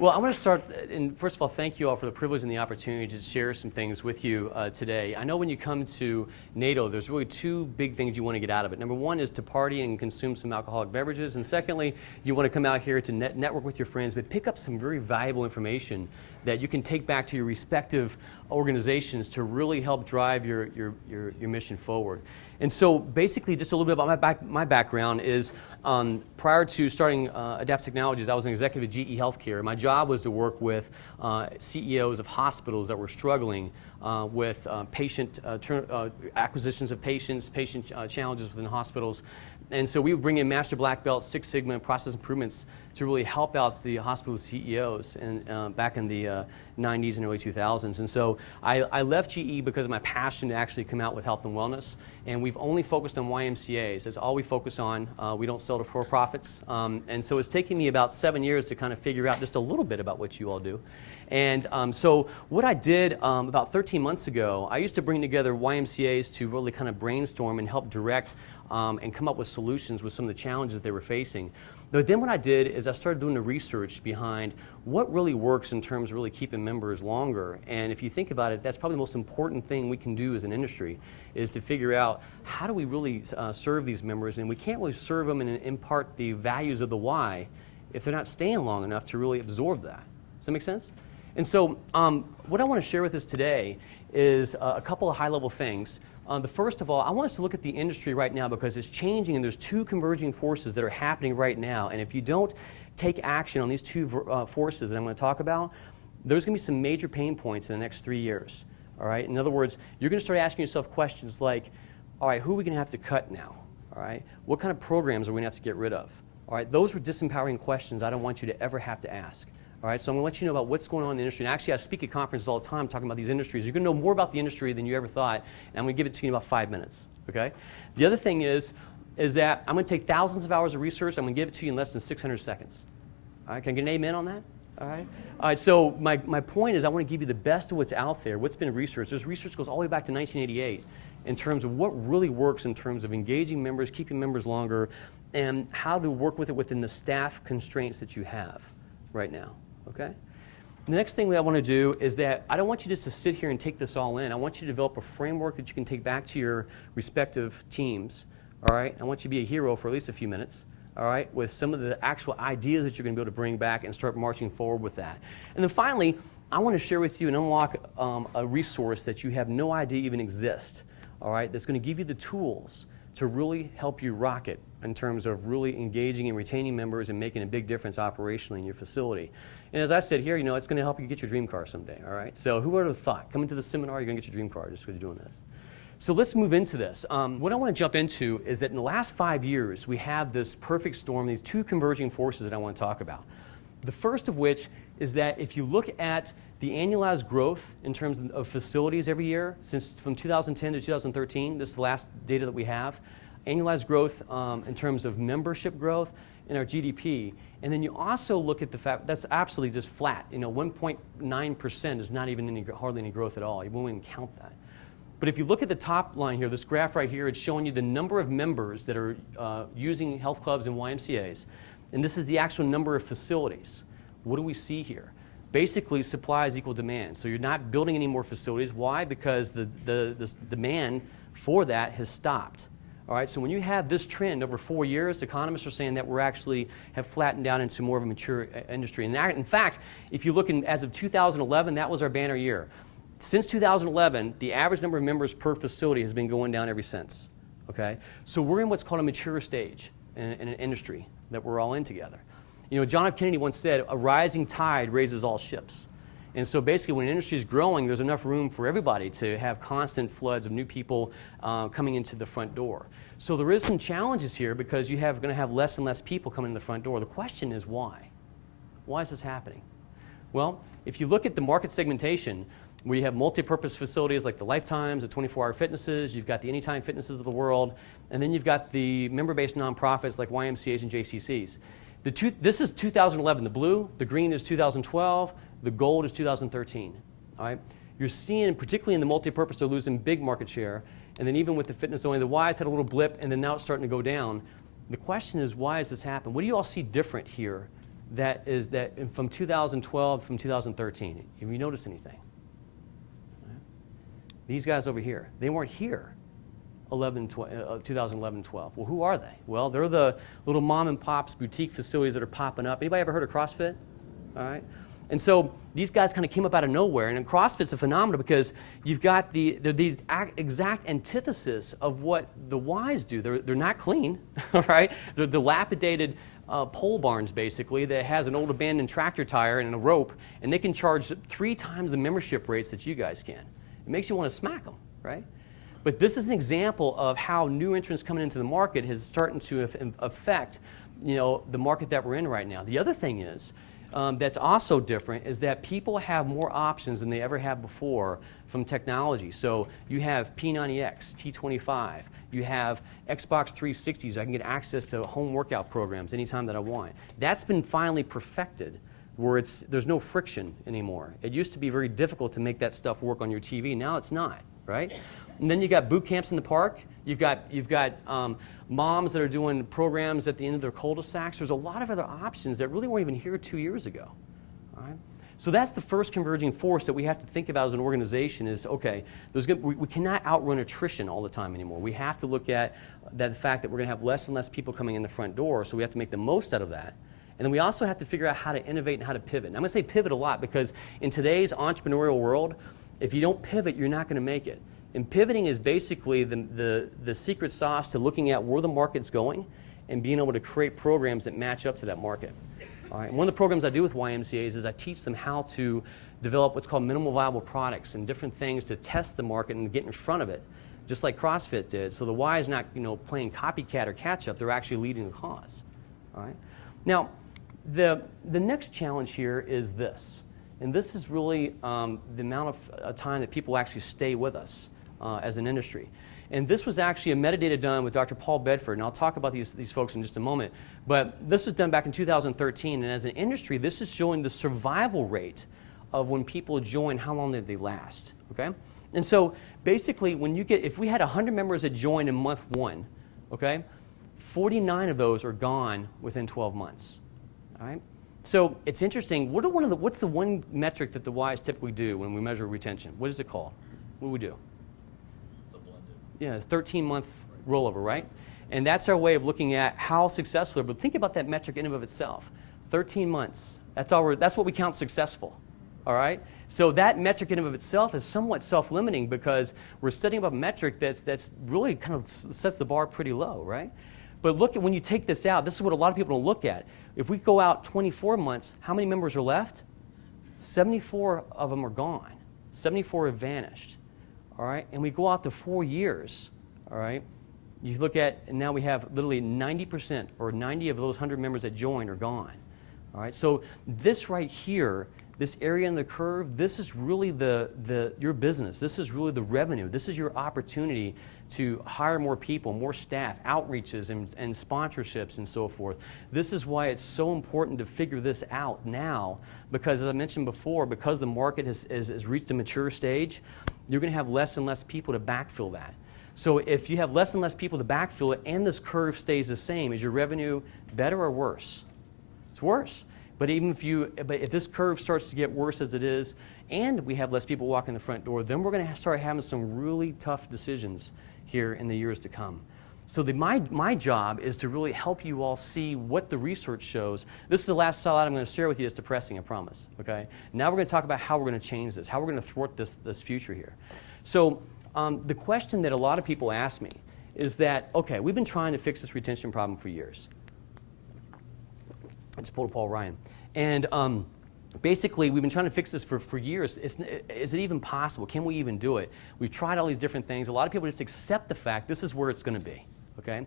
Well, I want to start, and first of all, thank you all for the privilege and the opportunity to share some things with you today. I know when you come to NATO, there's really two big things you want to get out of it. Number one is to party and consume some alcoholic beverages, and secondly, you want to come out here to network with your friends, but pick up some very valuable information that you can take back to your respective organizations to really help drive your mission forward. And so basically, just a little bit about my background is prior to starting Adapt Technologies, I was an executive at GE Healthcare. My job was to work with CEOs of hospitals that were struggling with patient acquisitions of patients, patient challenges within hospitals. And so we would bring in Master Black Belt, Six Sigma, and process improvements to really help out the hospital CEOs back in the 90s and early 2000s. And so I left GE because of my passion to actually come out with health and wellness. And we've only focused on YMCAs. That's all we focus on. We don't sell to for-profits. And so it's taken me about 7 years to kind of figure out just a little bit about what you all do. And so what I did about 13 months ago, I used to bring together YMCAs to really kind of brainstorm and help direct and come up with solutions with some of the challenges that they were facing. But then what I did is I started doing the research behind what really works in terms of really keeping members longer. And if you think about it, that's probably the most important thing we can do as an industry is to figure out how do we really serve these members. And we can't really serve them and impart the values of the why if they're not staying long enough to really absorb that. Does that make sense? And so what I want to share with us today is a couple of high-level things. The first of all, I want us to look at the industry right now because it's changing and there's two converging forces that are happening right now. And if you don't take action on these two forces that I'm going to talk about, there's going to be some major pain points in the next 3 years. All right? In other words, you're going to start asking yourself questions like, all right, who are we going to have to cut now? All right? What kind of programs are we going to have to get rid of? All right? Those are disempowering questions I don't want you to ever have to ask. All right, so I'm going to let you know about what's going on in the industry. And actually, I speak at conferences all the time talking about these industries. You're going to know more about the industry than you ever thought, and I'm going to give it to you in about 5 minutes, okay? The other thing is that I'm going to take thousands of hours of research. I'm going to give it to you in less than 600 seconds. All right, can I get an amen on that? All right? All right, so my point is I want to give you the best of what's out there, what's been researched. This research goes all the way back to 1988 in terms of what really works in terms of engaging members, keeping members longer, and how to work with it within the staff constraints that you have right now. Okay? The next thing that I want to do is that I don't want you just to sit here and take this all in. I want you to develop a framework that you can take back to your respective teams. All right? I want you to be a hero for at least a few minutes. All right? With some of the actual ideas that you're going to be able to bring back and start marching forward with that. And then finally, I want to share with you and unlock a resource that you have no idea even exists. All right? That's going to give you the tools to really help you rock it in terms of really engaging and retaining members and making a big difference operationally in your facility. And as I said here, you know, it's going to help you get your dream car someday, all right? So who would have thought? Coming to the seminar, you're going to get your dream car just because you're doing this. So let's move into this. What I want to jump into is that in the last 5 years, we have this perfect storm, these two converging forces that I want to talk about. The first of which is that if you look at the annualized growth in terms of facilities every year, since from 2010 to 2013, this is the last data that we have, annualized growth in terms of membership growth in our GDP. And then you also look at the fact that's absolutely just flat. You know, 1.9% is not even hardly any growth at all. You won't even count that. But if you look at the top line here, this graph right here, it's showing you the number of members that are using health clubs and YMCAs. And this is the actual number of facilities. What do we see here? Basically, supply is equal demand. So you're not building any more facilities. Why? Because the demand for that has stopped. All right, so when you have this trend over 4 years, economists are saying that we're actually have flattened down into more of a mature industry. And that, in fact, if you look as of 2011, that was our banner year. Since 2011, the average number of members per facility has been going down ever since. Okay, so we're in what's called a mature stage in an industry that we're all in together. You know, John F. Kennedy once said, "A rising tide raises all ships." And so basically when an industry is growing, there's enough room for everybody to have constant floods of new people coming into the front door. So there is some challenges here because you're going to have less and less people coming in the front door. The question is why? Why is this happening? Well, if you look at the market segmentation, we have multi-purpose facilities like the Lifetimes, the 24-hour fitnesses, you've got the Anytime Fitnesses of the world, and then you've got the member-based nonprofits like YMCAs and JCCs. This is 2011, the blue, the green is 2012, the gold is 2013. All right? You're seeing, particularly in the multi-purpose, they're losing big market share. And then even with the fitness only, the Y's had a little blip, and then now it's starting to go down. The question is, why has this happened? What do you all see different here from 2012, from 2013. Have you noticed anything? These guys over here, they weren't here 2011, 12. Well, who are they? Well, they're the little mom and pops boutique facilities that are popping up. Anybody ever heard of CrossFit? All right. And so these guys kind of came up out of nowhere. And CrossFit's a phenomenon because you've got the exact antithesis of what the Ys do. They're not clean, all right? They're dilapidated pole barns, basically, that has an old abandoned tractor tire and a rope, and they can charge 3 times the membership rates that you guys can. It makes you want to smack them, right? But this is an example of how new entrants coming into the market is starting to affect, the market that we're in right now. The other thing is, that's also different is that people have more options than they ever have before from technology. So you have P90X, T25, you have Xbox 360s. I can get access to home workout programs anytime that I want. That's been finally perfected where there's no friction anymore. It used to be very difficult to make that stuff work on your TV. Now it's not, right? And then you got boot camps in the park. You've got moms that are doing programs at the end of their cul-de-sacs. There's a lot of other options that really weren't even here 2 years ago. All right? So that's the first converging force that we have to think about as an organization is, okay, we cannot outrun attrition all the time anymore. We have to look at the fact that we're going to have less and less people coming in the front door, so we have to make the most out of that. And then we also have to figure out how to innovate and how to pivot. And I'm going to say pivot a lot because in today's entrepreneurial world, if you don't pivot, you're not going to make it. And pivoting is basically the secret sauce to looking at where the market's going and being able to create programs that match up to that market. All right. And one of the programs I do with YMCAs is I teach them how to develop what's called minimal viable products and different things to test the market and get in front of it, just like CrossFit did. So the Y is not playing copycat or catch up, they're actually leading the cause. All right. Now, the next challenge here is this. And this is really the amount of time that people actually stay with us as an industry. And this was actually a metadata done with Dr. Paul Bedford, and I'll talk about these folks in just a moment. But this was done back in 2013, and as an industry, this is showing the survival rate of when people join, how long did they last, okay? And so basically, if we had 100 members that joined in month 1, okay, 49 of those are gone within 12 months, all right? So it's interesting, what's the one metric that the Ys typically do when we measure retention? What is it called? What do we do? Yeah, 13-month rollover, right? And that's our way of looking at how successful. But think about that metric in and of itself. 13 months. That's what we count successful. All right. So that metric in and of itself is somewhat self-limiting because we're setting up a metric that's really kind of sets the bar pretty low, right? But look at when you take this out. This is what a lot of people don't look at. If we go out 24 months, how many members are left? 74 of them are gone. 74 have vanished. All right, and we go out to 4 years, all right? You look at, and now we have literally 90% or 90 of those 100 members that joined are gone, all right? So this right here, this area in the curve, this is really your business. This is really the revenue. This is your opportunity to hire more people, more staff, outreaches and sponsorships and so forth. This is why it's so important to figure this out now because, as I mentioned before, because the market has reached a mature stage, you're going to have less and less people to backfill that. So if you have less and less people to backfill it and this curve stays the same, is your revenue better or worse? It's worse. But if this curve starts to get worse as it is, and we have less people walking the front door, then we're going to start having some really tough decisions here in the years to come. So my job is to really help you all see what the research shows. This is the last slide I'm going to share with you. It's depressing, I promise. Okay. Now we're going to talk about how we're going to change this, how we're going to thwart this future here. So the question that a lot of people ask me is that, okay, we've been trying to fix this retention problem for years. I just pulled a Paul Ryan. And basically, we've been trying to fix this for years. Is it even possible? Can we even do it? We've tried all these different things. A lot of people just accept the fact this is where it's going to be. Okay?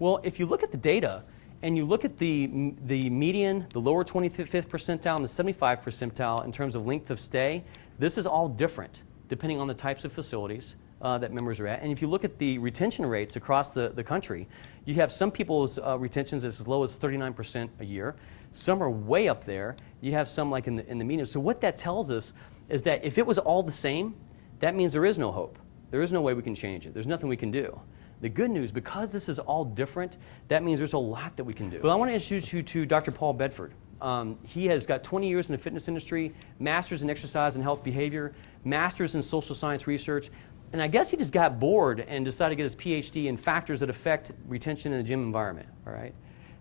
Well, if you look at the data and you look at the median, the lower 25th percentile and the 75th percentile in terms of length of stay, this is all different depending on the types of facilities that members are at. And if you look at the retention rates across the country, you have some people's retentions as low as 39% a year. Some are way up there. You have some like in the median. So what that tells us is that if it was all the same, that means there is no hope. There is no way we can change it. There's nothing we can do. The good news, because this is all different, that means there's a lot that we can do. Well, I want to introduce you to Dr. Paul Bedford. He has got 20 years in the fitness industry, master's in exercise and health behavior, master's in social science research, and I guess he just got bored and decided to get his PhD in factors that affect retention in the gym environment, all right?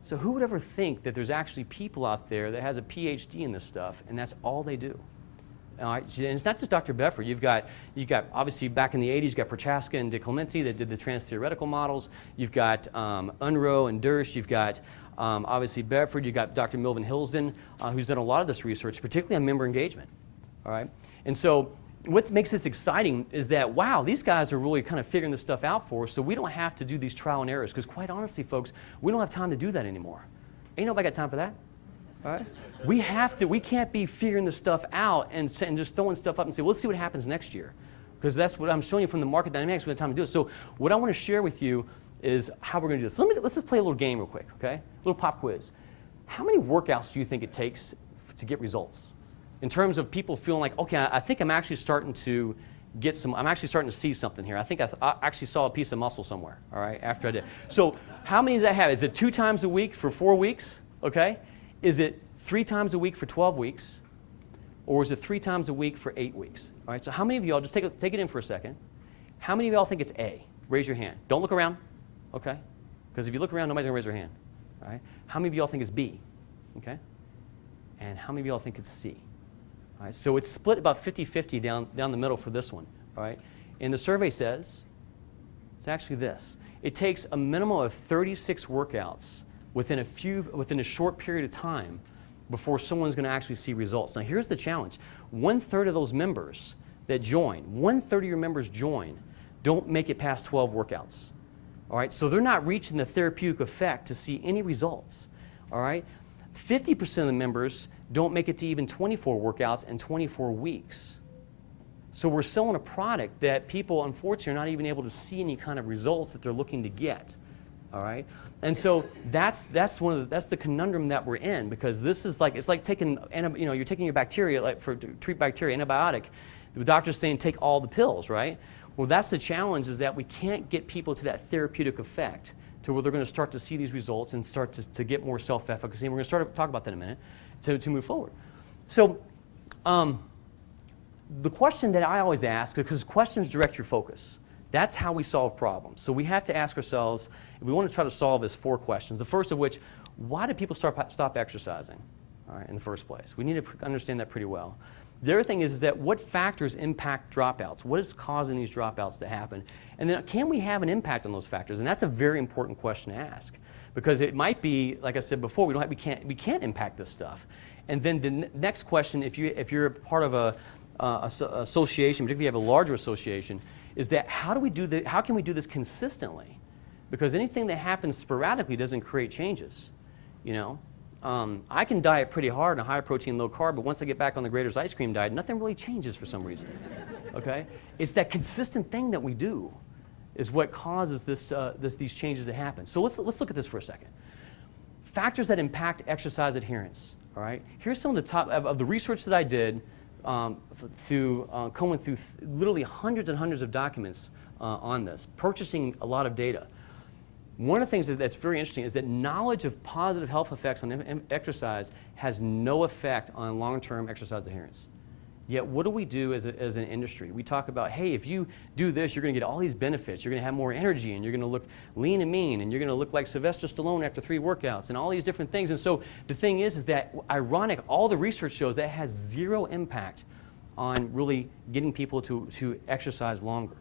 So who would ever think that there's actually people out there that has a PhD in this stuff, and that's all they do? All right? And it's not just Dr. Bedford. You've got obviously back in the 80s, you've got Prochaska and DiClemente that did the trans-theoretical models. You've got Unruh and Dersch. You've got obviously Bedford. You've got Dr. Melvin Hilsden, who's done a lot of this research, particularly on member engagement. All right? And so what makes this exciting is that, wow, these guys are really kind of figuring this stuff out for us, so we don't have to do these trial and errors, because quite honestly, folks, we don't have time to do that anymore. Ain't nobody got time for that, all right? We can't be figuring this stuff out and just throwing stuff up and say, well, let's see what happens next year, because that's what I'm showing you from the market dynamics. We have time to do it. So what I want to share with you is how we're going to do this. Let's just play a little game real quick, okay? A little pop quiz. How many workouts do you think it takes to get results? In terms of people feeling like, okay, I think I'm actually starting to I'm actually starting to see something here. I think I actually saw a piece of muscle somewhere, all right, after I did. So how many does that have? Is it 2 times a week for 4 weeks, okay? Is it 3 times a week for 12 weeks? Or is it 3 times a week for 8 weeks? All right, so how many of y'all, just take it in for a second, how many of y'all think it's A? Raise your hand. Don't look around, okay? Because if you look around, nobody's going to raise their hand, all right? How many of y'all think it's B, okay? And how many of y'all think it's C? All right, so it's split about 50-50 down the middle for this one, all right? And the survey says it's actually this. It takes a minimum of 36 workouts within a short period of time before someone's going to actually see results. Now, here's the challenge. 1/3 of those members that join, 1/3 of your members join, don't make it past 12 workouts, all right? So they're not reaching the therapeutic effect to see any results, all right? 50% of the members don't make it to even 24 workouts in 24 weeks. So we're selling a product that people, unfortunately, are not even able to see any kind of results that they're looking to get, all right? And so that's the conundrum that we're in, because this is like, it's like taking, you're taking your bacteria, like to treat bacteria, antibiotic. The doctor's saying take all the pills, right? Well, that's the challenge, is that we can't get people to that therapeutic effect to where they're going to start to see these results and start to get more self-efficacy. And we're going to start to talk about that in a minute to move forward. So the question that I always ask, because questions direct your focus. That's how we solve problems. So we have to ask ourselves, if we want to try to solve, is 4 questions. The first of which, why do people stop exercising, all right, in the first place? We need to understand that pretty well. The other thing is that what factors impact dropouts? What is causing these dropouts to happen? And then can we have an impact on those factors? And that's a very important question to ask, because it might be, like I said before, we can't impact this stuff. And then the next question, if you're a part of a association, particularly if you have a larger association, is that how can we do this consistently? Because anything that happens sporadically doesn't create changes, you know? I can diet pretty hard on a high protein, low carb, but once I get back on the Grader's ice cream diet, nothing really changes for some reason, okay? It's that consistent thing that we do is what causes these changes to happen. So let's look at this for a second. Factors that impact exercise adherence, all right? Here's some of the top, of the research that I did combing through literally hundreds and hundreds of documents on this, purchasing a lot of data. One of the things that's very interesting is that knowledge of positive health effects on exercise has no effect on long-term exercise adherence. Yet what do we do as an industry? We talk about, hey, if you do this, you're going to get all these benefits. You're going to have more energy, and you're going to look lean and mean, and you're going to look like Sylvester Stallone after 3 workouts, and all these different things. And so the thing is that, ironic, all the research shows that has 0 impact on really getting people to exercise longer.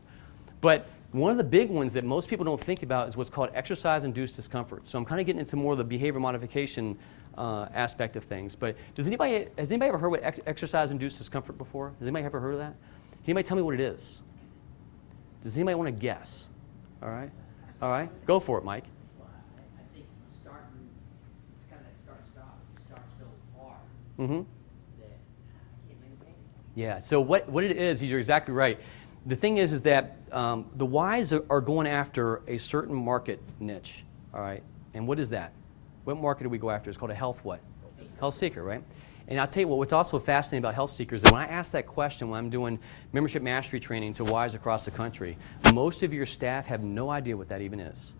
But one of the big ones that most people don't think about is what's called exercise-induced discomfort. So I'm kind of getting into more of the behavior modification aspect of things. But has anybody ever heard what exercise-induced discomfort before? Has anybody ever heard of that? Can anybody tell me what it is? Does anybody want to guess? All right, go for it, Mike. Well, I think it's kind of that start-stop. You start so hard Mm-hmm. that I can't maintain it. Yeah, so what it is, you're exactly right. The thing is that the Ys are going after a certain market niche, all right? And what is that? What market do we go after? It's called a health what? Health seeker, right? And I'll tell you what's also fascinating about health seekers is that when I ask that question when I'm doing membership mastery training to Ys across the country, most of your staff have no idea what that even is.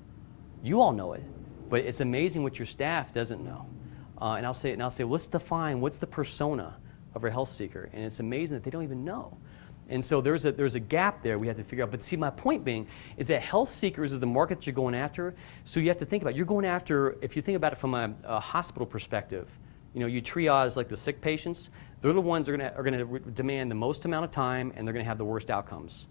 You all know it, but it's amazing what your staff doesn't know. and I'll say, let's define what's the persona of a health seeker, and it's amazing that they don't even know. And so there's a gap there we have to figure out. But see, my point being is that health seekers is the market that you're going after. So you have to think about, you're going after, if you think about it from a hospital perspective, you triage like the sick patients. They're the ones that are gonna demand the most amount of time, and they're gonna have the worst outcomes.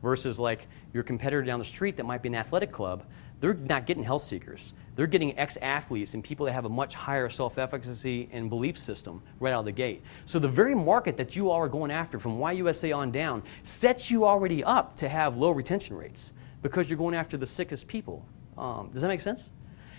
Versus like your competitor down the street that might be an athletic club, they're not getting health seekers. They're getting ex-athletes and people that have a much higher self-efficacy and belief system right out of the gate. So the very market that you all are going after from YUSA on down sets you already up to have low retention rates because you're going after the sickest people. Does that make sense?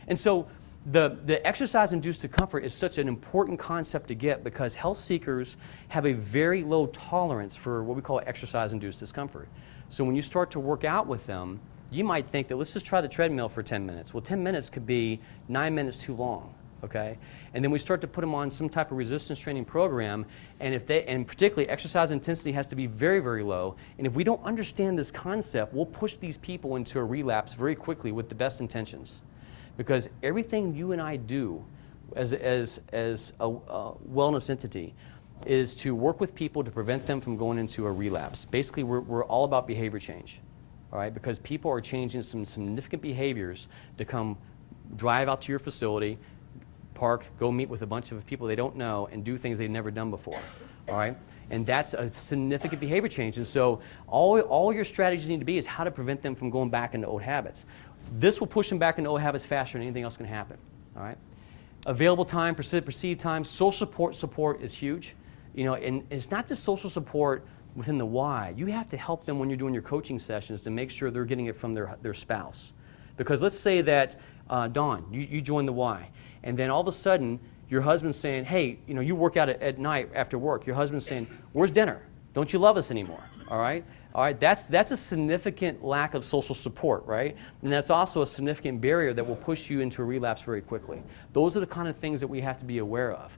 And so the exercise-induced discomfort is such an important concept to get because health seekers have a very low tolerance for what we call exercise-induced discomfort. So when you start to work out with them, you might think that let's just try the treadmill for 10 minutes. Well, 10 minutes could be 9 minutes too long, okay? And then we start to put them on some type of resistance training program, and particularly exercise intensity has to be very, very low. And if we don't understand this concept, we'll push these people into a relapse very quickly with the best intentions. Because everything you and I do as a wellness entity is to work with people to prevent them from going into a relapse. Basically, we're all about behavior change. All right, because people are changing some significant behaviors to come drive out to your facility, park, go meet with a bunch of people they don't know, and do things they've never done before. All right, and that's a significant behavior change. And so all your strategies need to be is how to prevent them from going back into old habits. This will push them back into old habits faster than anything else can happen. All right, available time, perceived time, social support is huge. And it's not just social support within the why. You have to help them when you're doing your coaching sessions to make sure they're getting it from their spouse. Because let's say that, Dawn, you join the why, and then all of a sudden your husband's saying, hey, you work out at night after work. Your husband's saying, where's dinner? Don't you love us anymore? All right? That's a significant lack of social support, right? And that's also a significant barrier that will push you into a relapse very quickly. Those are the kind of things that we have to be aware of.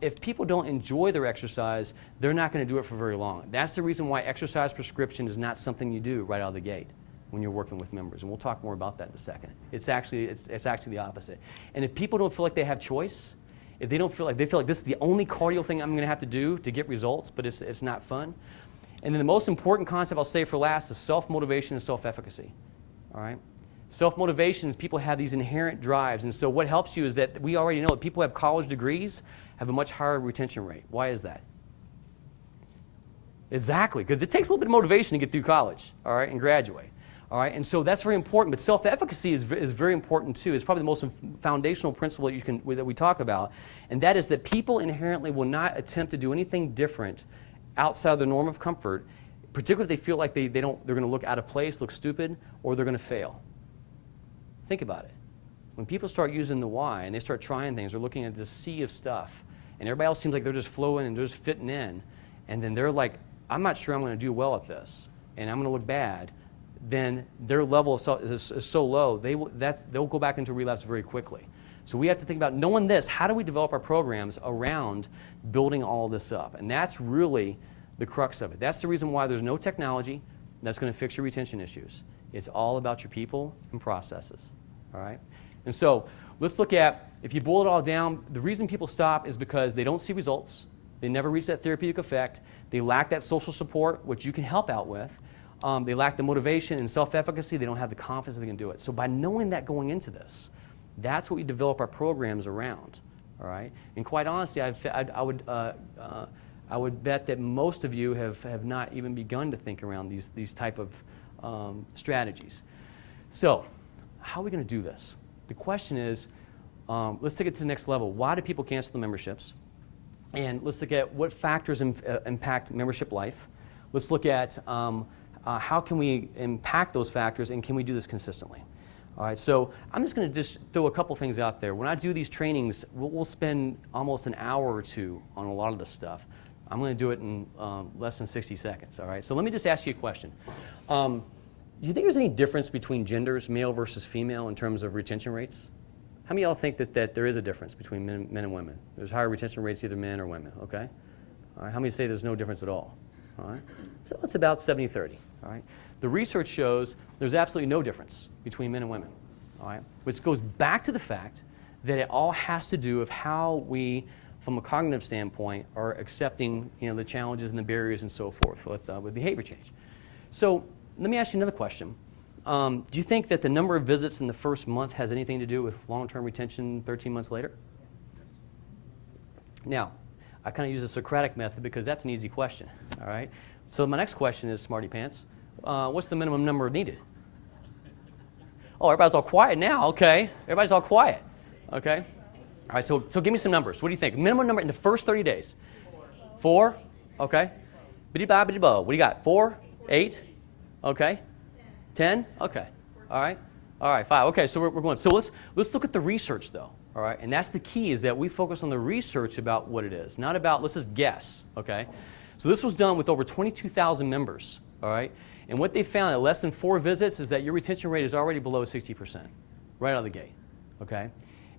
If people don't enjoy their exercise, they're not going to do it for very long. That's the reason why exercise prescription is not something you do right out of the gate when you're working with members. And we'll talk more about that in a second. It's actually the opposite. And if people don't feel like they have choice, if they feel like this is the only cardio thing I'm going to have to do to get results, but it's not fun. And then the most important concept I'll say for last is self-motivation and self-efficacy. All right? Self-motivation, people have these inherent drives. And so what helps you is that we already know that people who have college degrees have a much higher retention rate. Why is that? Exactly, because it takes a little bit of motivation to get through college, all right, and graduate. All right, and so that's very important. But self-efficacy is very important too. It's probably the most foundational principle that we talk about, and that is that people inherently will not attempt to do anything different outside the norm of comfort, particularly if they feel like they're going to look out of place, look stupid, or they're going to fail. Think about it. When people start using the why and they start trying things, they're looking at this sea of stuff, and everybody else seems like they're just flowing and they're just fitting in, and then they're like, I'm not sure I'm going to do well at this, and I'm going to look bad. Then their level is so low, they'll go back into relapse very quickly. So we have to think about, knowing this, how do we develop our programs around building all this up? And that's really the crux of it. That's the reason why there's no technology that's going to fix your retention issues. It's all about your people and processes, all right? And so let's look at, if you boil it all down, the reason people stop is because they don't see results, they never reach that therapeutic effect, they lack that social support, which you can help out with, they lack the motivation and self-efficacy, they don't have the confidence they can do it. So by knowing that going into this, that's what we develop our programs around, all right? And quite honestly, I would bet that most of you have not even begun to think around these type of strategies. So how are we going to do this? The question is, let's take it to the next level. Why do people cancel the memberships? And let's look at what factors impact membership life. Let's look at how can we impact those factors, and can we do this consistently? All right, so I'm just going to throw a couple things out there. When I do these trainings, we'll spend almost an hour or two on a lot of this stuff. I'm going to do it in less than 60 seconds, all right? So let me just ask you a question. Do you think there's any difference between genders, male versus female, in terms of retention rates? How many of y'all think that there is a difference between men and women? There's higher retention rates, either men or women, okay? All right, how many say there's no difference at all? All right, so it's about 70-30, all right? The research shows there's absolutely no difference between men and women, all right? Which goes back to the fact that it all has to do with how we, from a cognitive standpoint, are accepting the challenges and the barriers and so forth with behavior change. So let me ask you another question. Do you think that the number of visits in the first month has anything to do with long-term retention 13 months later? Now, I kind of use the Socratic method because that's an easy question, all right? So my next question is, Smarty Pants, what's the minimum number needed? Oh, everybody's all quiet now, okay. Everybody's all quiet, okay. All right, so give me some numbers. What do you think? Minimum number in the first 30 days? 4, okay. Biddy-ba, biddy-bo. What do you got? 4, 8, okay. 10, okay. All right, 5. Okay, so we're going. So let's look at the research though. All right, and that's the key, is that we focus on the research about what it is, not about, let's just guess, okay? So this was done with over 22,000 members, all right? And what they found at less than 4 visits is that your retention rate is already below 60%, right out of the gate, okay?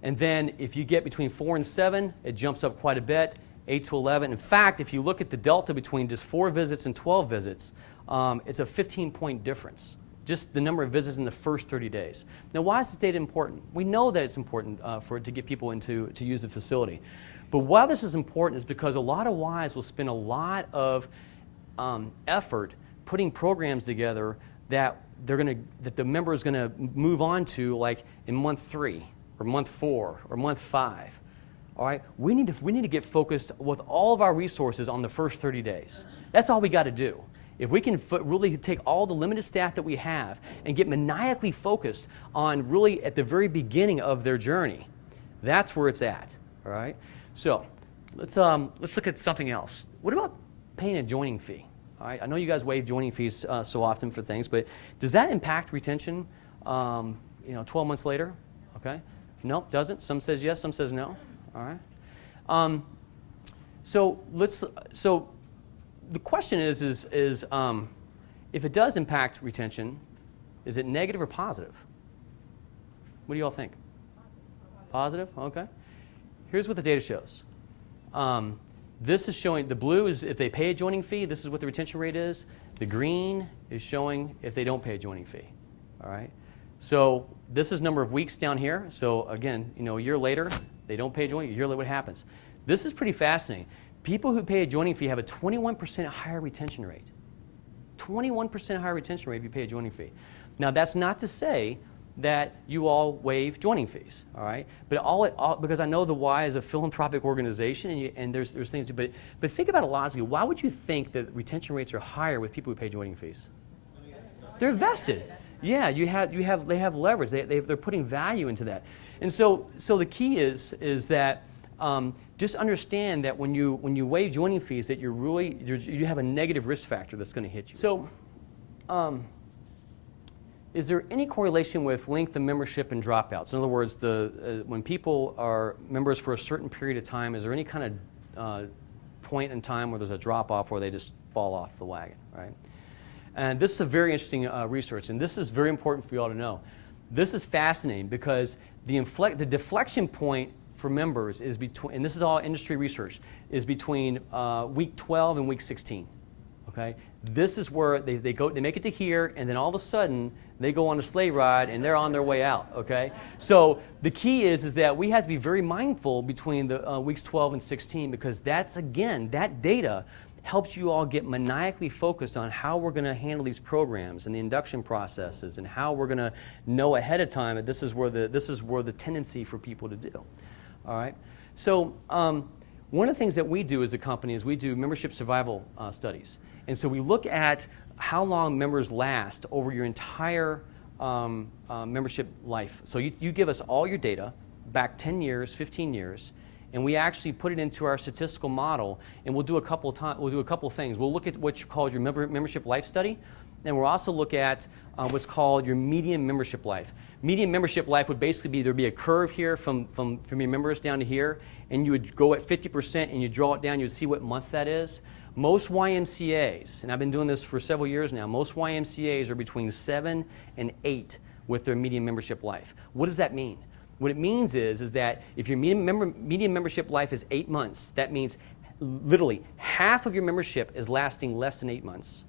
And then if you get between 4 and 7, it jumps up quite a bit, 8 to 11. In fact, if you look at the delta between just 4 visits and 12 visits, it's a 15-point difference. Just the number of visits in the first 30 days. Now, why is this data important? We know that it's important for it to get people to use the facility. But why this is important is because a lot of Ys will spend a lot of effort putting programs together that the member is going to move on to, like in month 3 or month 4 or month 5. All right, we need to get focused with all of our resources on the first 30 days. That's all we got to do. If we can really take all the limited staff that we have and get maniacally focused on really at the very beginning of their journey, that's where it's at. All right. So let's look at something else. What about paying a joining fee? All right. I know you guys waive joining fees so often for things, but does that impact retention? 12 months later? Okay. No, doesn't. Some says yes, some says no. All right. So the question is if it does impact retention, is it negative or positive? What do you all think? Positive? Okay. Here's what the data shows. This is showing, the blue is if they pay a joining fee, this is what the retention rate is. The green is showing if they don't pay a joining fee. All right. So this is number of weeks down here. So again, a year later, they don't pay a joining fee. A year later, what happens? This is pretty fascinating. People who pay a joining fee have a 21% higher retention rate. 21% higher retention rate if you pay a joining fee. Now, that's not to say that you all waive joining fees, all right? But because I know the Y is a philanthropic organization, and there's things to, but think about it logically. Why would you think that retention rates are higher with people who pay joining fees? They're vested. Yeah, they have leverage. They're putting value into that, and so the key is that. Just understand that when you waive joining fees, that you have a negative risk factor that's going to hit you. So, is there any correlation with length of membership and dropouts? In other words, when people are members for a certain period of time, is there any kind of point in time where there's a drop-off where they just fall off the wagon, right? And this is a very interesting research, and this is very important for you all to know. This is fascinating because the deflection point for members is between, and this is all industry research, is between week 12 and week 16. Okay, this is where they make it to here, and then all of a sudden they go on a sleigh ride and they're on their way out. Okay, so the key is that we have to be very mindful between the weeks 12 and 16 because that's that data helps you all get maniacally focused on how we're going to handle these programs and the induction processes and how we're going to know ahead of time that this is where the tendency for people to do. All right. So one of the things that we do as a company is we do membership survival studies. And so we look at how long members last over your entire membership life. So you give us all your data back 10 years, 15 years, and we actually put it into our statistical model, and we'll do a couple of things. We'll look at what you call your membership life study, and we'll also look at what's called your median membership life. Median membership life would basically be there'd be a curve here from your members down to here, and you would go at 50% and you draw it down, you would see what month that is. Most YMCAs, and I've been doing this for several years now, most YMCAs are between 7 and 8 with their median membership life. What does that mean? What it means is that if your median membership life is 8 months, that means literally half of your membership is lasting less than 8 months,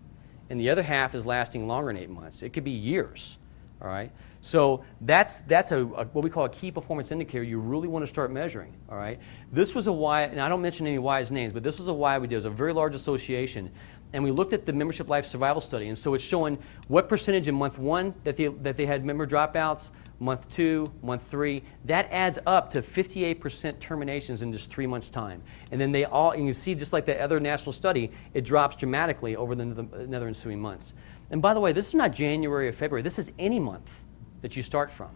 and the other half is lasting longer than 8 months. It could be years, all right? So that's what we call a key performance indicator you really want to start measuring, all right? This was a Y, and I don't mention any Y's names, but this was a Y we did. It was a very large association, and we looked at the membership life survival study, and so it's showing what percentage in month 1 that they had member dropouts, month 2, month 3. That adds up to 58% terminations in just 3 months' time. And then they all, and you see just like the other national study, it drops dramatically over the another ensuing months. And by the way, this is not January or February. This is any month that you start from,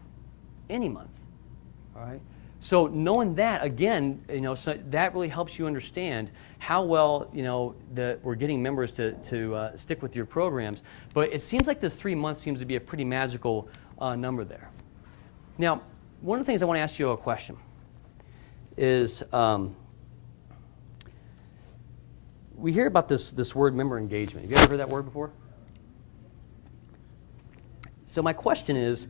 any month, all right? So knowing that, again, so that really helps you understand how well, we're getting members to stick with your programs. But it seems like this 3 months seems to be a pretty magical number there. Now, one of the things I want to ask you a question is, we hear about this word member engagement. Have you ever heard that word before? So my question is,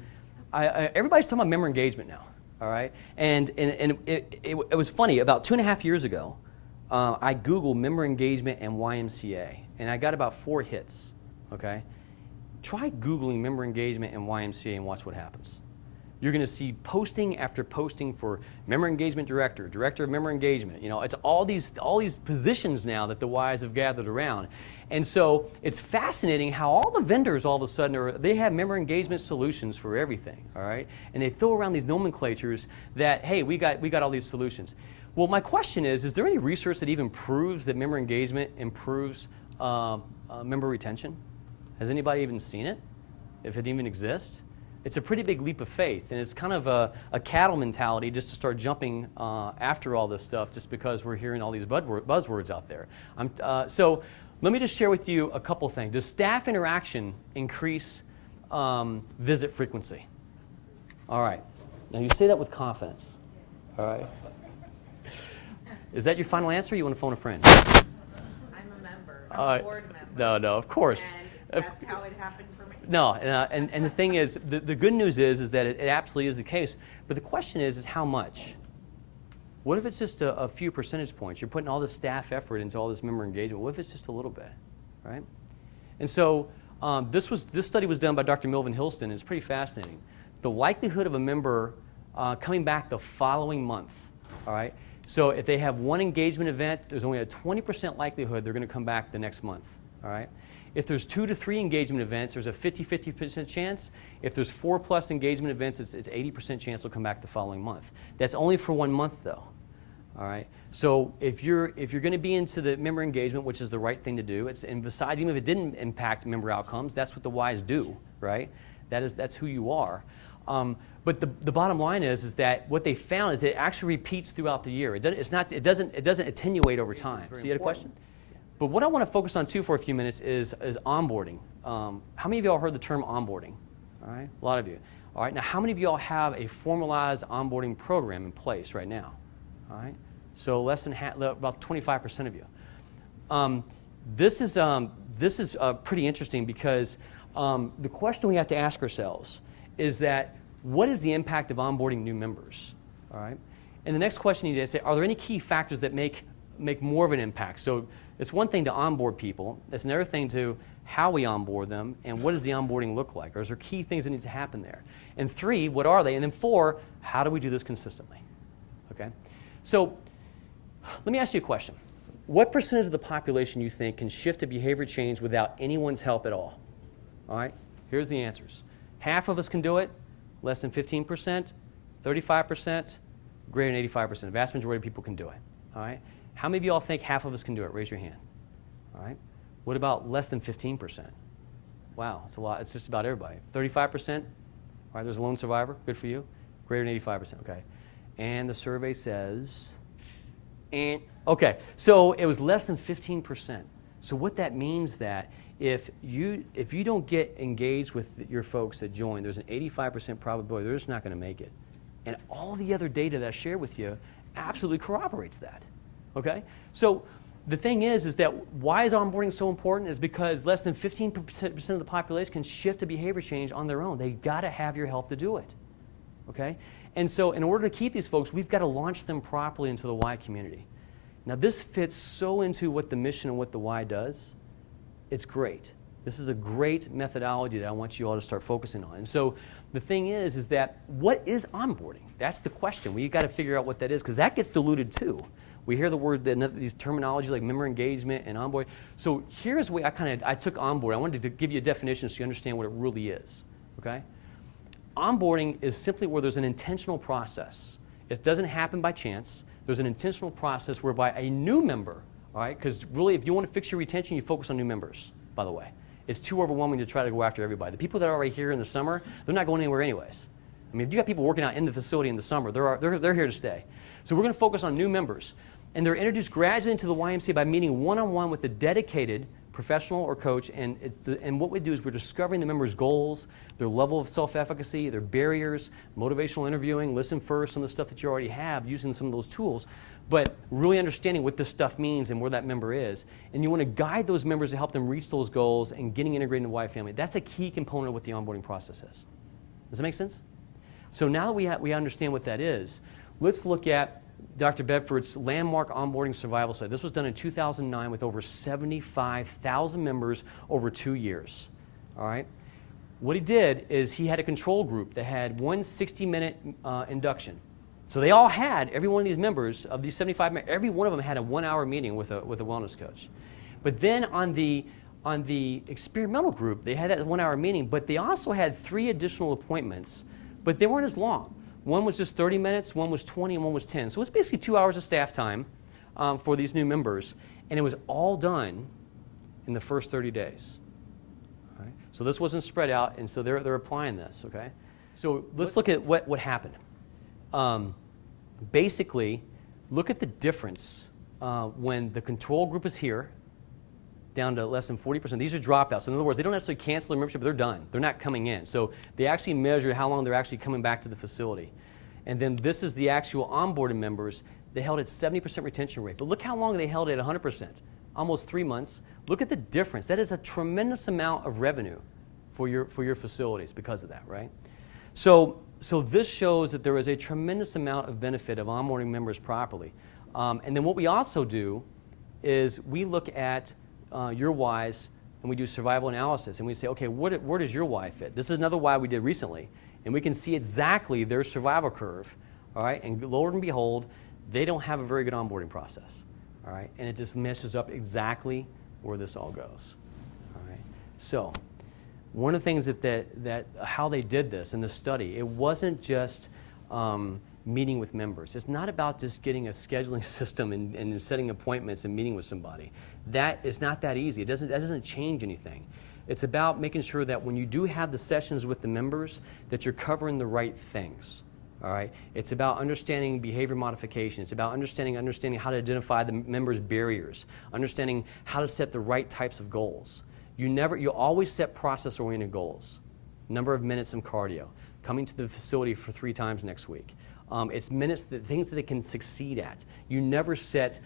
everybody's talking about member engagement now, all right? And it was funny. About 2.5 years ago, I Googled member engagement and YMCA, and I got about 4 hits, okay? Try Googling member engagement and YMCA and watch what happens. You're going to see posting after posting for member engagement director, director of member engagement. It's all these positions now that the Ys have gathered around. And so it's fascinating how all the vendors all of a sudden they have member engagement solutions for everything, all right? And they throw around these nomenclatures that, hey, we got all these solutions. Well, my question is there any research that even proves that member engagement improves member retention? Has anybody even seen it, if it even exists? It's a pretty big leap of faith, and it's kind of a cattle mentality just to start jumping after all this stuff just because we're hearing all these buzzwords out there. So let me just share with you a couple things. Does staff interaction increase visit frequency? All right. Now you say that with confidence. All right. Is that your final answer, or you want to phone a friend? I'm a member, I'm a board member. No, of course. And that's how it happened for me. No, and the thing is, the good news is that it absolutely is the case. But the question is how much? What if it's just a few percentage points? You're putting all this staff effort into all this member engagement. What if it's just a little bit, right? And so this study was done by Dr. Milvin Hilston. It's pretty fascinating. The likelihood of a member coming back the following month, all right? So if they have one engagement event, there's only a 20% likelihood they're going to come back the next month, all right? If there's 2 to 3 engagement events, there's a 50% chance. If there's 4+ engagement events, it's 80% chance they'll come back the following month. That's only for 1 month, though. All right. So if you're going to be into the member engagement, which is the right thing to do, and besides, even if it didn't impact member outcomes, that's what the Ys do, right? That's who you are. But the bottom line is that what they found is it actually repeats throughout the year. It doesn't attenuate over time. So you had a question? But what I want to focus on too for a few minutes is onboarding. How many of y'all heard the term onboarding? All right, a lot of you. All right, now how many of y'all have a formalized onboarding program in place right now? All right, so less than about 25% of you. This is pretty interesting because the question we have to ask ourselves is that what is the impact of onboarding new members? All right, and the next question you need to say, are there any key factors that make more of an impact? So it's one thing to onboard people. It's another thing to how we onboard them and what does the onboarding look like? Or is there key things that need to happen there? And 3, what are they? And then 4, how do we do this consistently? Okay? So let me ask you a question. What percentage of the population you think can shift to behavior change without anyone's help at all? All right? Here's the answers. Half of us can do it, less than 15%, 35%, greater than 85%. The vast majority of people can do it. All right? How many of y'all think half of us can do it? Raise your hand. All right. What about less than 15%? Wow, it's a lot. It's just about everybody. 35%? All right, there's a lone survivor. Good for you. Greater than 85%. Okay. And the survey says, okay, so it was less than 15%. So what that means that if you don't get engaged with your folks that join, there's an 85% probability they're just not going to make it. And all the other data that I shared with you absolutely corroborates that. Okay? So the thing is that why is onboarding so important is because less than 15% of the population can shift to behavior change on their own. They got to have your help to do it. Okay? And so in order to keep these folks, we've got to launch them properly into the Y community. Now this fits so into what the mission and what the Y does. It's great. This is a great methodology that I want you all to start focusing on. And so the thing is that what is onboarding? That's the question. We've got to figure out what that is, because that gets diluted too. We hear the word, these terminology like member engagement and onboarding. So here's the way I took onboarding. I wanted to give you a definition so you understand what it really is, okay? Onboarding is simply where there's an intentional process. It doesn't happen by chance. There's an intentional process whereby a new member, all right, because really if you want to fix your retention, you focus on new members, by the way. It's too overwhelming to try to go after everybody. The people that are already here in the summer, they're not going anywhere anyways. I mean, if you got people working out in the facility in the summer, they're here to stay. So we're going to focus on new members. And they're introduced gradually into the YMCA by meeting one-on-one with a dedicated professional or coach. And what we do is we're discovering the members' goals, their level of self-efficacy, their barriers, motivational interviewing, listen first, some of the stuff that you already have, using some of those tools. But really understanding what this stuff means and where that member is. And you want to guide those members to help them reach those goals and getting integrated into the Y family. That's a key component of what the onboarding process is. Does that make sense? So now that we understand what that is, let's look at Dr. Bedford's landmark onboarding survival study. This was done in 2009 with over 75,000 members over 2 years. All right? What he did is he had a control group that had one 60-minute induction. So they all had, every one of these members, of these 75, every one of them had a 1-hour meeting with a wellness coach. But then on the experimental group, they had that 1-hour meeting, but they also had 3 additional appointments, but they weren't as long. One was just 30 minutes, one was 20, and one was 10. So it's basically 2 hours of staff time for these new members, and it was all done in the first 30 days. All right? So this wasn't spread out, and so they're applying this, okay? So let's look at what happened. Basically, look at the difference when the control group is here, down to less than 40%. These are dropouts. So in other words, they don't necessarily cancel their membership, but they're done. They're not coming in. So they actually measure how long they're actually coming back to the facility. And then this is the actual onboarded members. They held at 70% retention rate. But look how long they held at 100%, almost 3 months. Look at the difference. That is a tremendous amount of revenue for your facilities because of that, right? So this shows that there is a tremendous amount of benefit of onboarding members properly. And then what we also do is we look at your Ys, and we do survival analysis, and we say, okay, where does your Y fit? This is another Y we did recently, and we can see exactly their survival curve, all right? And lo and behold, they don't have a very good onboarding process, all right? And it just meshes up exactly where this all goes, all right? So one of the things that how they did this in the study, it wasn't just meeting with members. It's not about just getting a scheduling system and setting appointments and meeting with somebody. That is not that easy. That doesn't change anything. It's about making sure that when you do have the sessions with the members, that you're covering the right things. All right? It's about understanding behavior modification. It's about understanding how to identify the members' barriers, understanding how to set the right types of goals. You always set process-oriented goals. Number of minutes of cardio, coming to the facility for 3 times next week. It's minutes, things that they can succeed at. You never set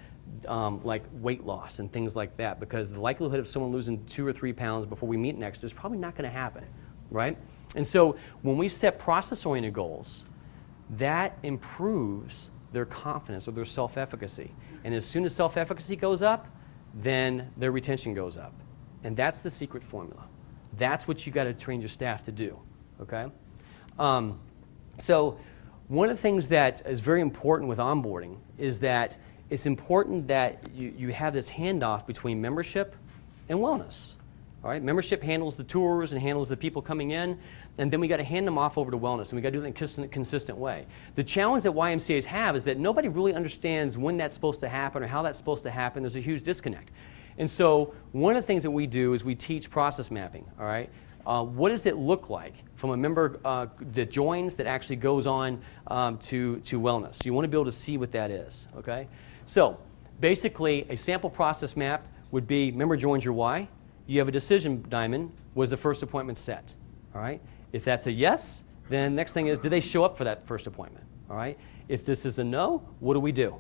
like weight loss and things like that, because the likelihood of someone losing 2 or 3 pounds before we meet next is probably not going to happen, right? And so when we set process-oriented goals, that improves their confidence or their self-efficacy. And as soon as self-efficacy goes up, then their retention goes up. And that's the secret formula. That's what you got to train your staff to do, okay? So one of the things that is very important with onboarding is that it's important that you have this handoff between membership and wellness. All right? Membership handles the tours and handles the people coming in, and then we got to hand them off over to wellness, and we got to do it in a consistent way. The challenge that YMCAs have is that nobody really understands when that's supposed to happen or how that's supposed to happen. There's a huge disconnect. And so one of the things that we do is we teach process mapping. All right? What does it look like from a member that joins that actually goes on to wellness? So you want to be able to see what that is. Okay? So basically, a sample process map would be member joins your Y. You have a decision diamond. Was the first appointment set? All right? If that's a yes, then next thing is, did they show up for that first appointment? All right? If this is a no, what do we do?